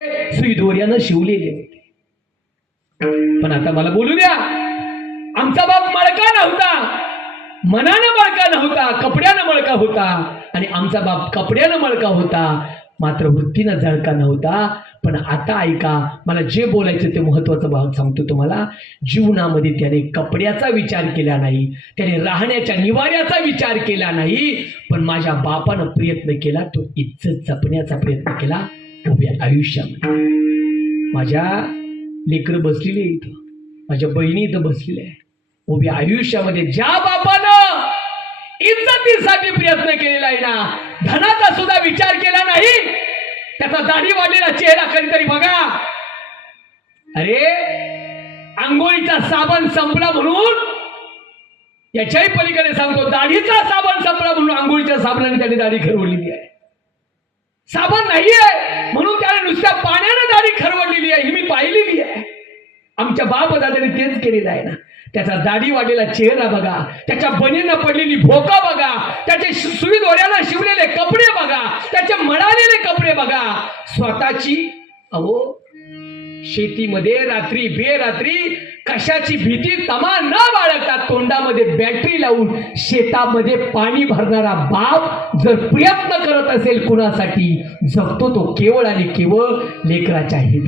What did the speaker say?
सुई दोऱ्यानं शिवलेले होते. पण आता मला बोलू द्या, आमचा बाप मळका नव्हता, मनानं मळका नव्हता, कपड्यानं मळका होता. आणि आमचा बाप कपड्यानं मळका होता, मात्र वृत्तीनं जळका नव्हता. पण आता ऐका, मला जे बोलायचं ते महत्वाचा भाग सांगतो तुम्हाला. जीवनामध्ये त्याने कपड्याचा विचार केला नाही, त्याने राहण्याच्या निवाऱ्याचा विचार केला नाही, पण माझ्या बापानं प्रयत्न केला, तो इज्जत जपण्याचा प्रयत्न केला उभ्या आयुष्यामध्ये. माझ्या लेकरं बसलेली आहे इथं, माझ्या बहिणी इथं बसलेल्या आहे. उभ्या आयुष्यामध्ये ज्या बापानं इज्जतीसाठी प्रयत्न केलेला आहे ना, धनाचा सुद्धा विचार केला नाही, त्याचा दाढी वाढलेला चेहरा कधीतरी बघा. अरे आंघोळीचा साबण संपला म्हणून, याच्याही पलीकडे सांगतो, दाढीचा साबण संपला म्हणून आंघोळीच्या साबणाने त्याने दाढी खरवलेली आहे. साबण नाहीये म्हणून त्याने नुसत्या पाण्याने दाढी खरवलेली आहे, ही मी पाहिलेली आहे. आमच्या बाप दादाने तेच केलेलं आहे ना. त्याचा दाढी वाढलेला चेहरा बघा, त्याच्या बनीनं पडलेली भोका बघा, त्याचे सुई दोऱ्याला शिवलेले कपडे बघा, त्याचे मळालेले कपडे बघा. स्वतःची अहो शेतीमध्ये रात्री बेरात्री कशाची भीती तमा न बाळगता तोंडामध्ये बॅटरी लावून शेतामध्ये पाणी भरणारा बाप जर प्रयत्न करत असेल कुणासाठी, जगतो तो केवळ आणि केवळ लेकराच्या हित.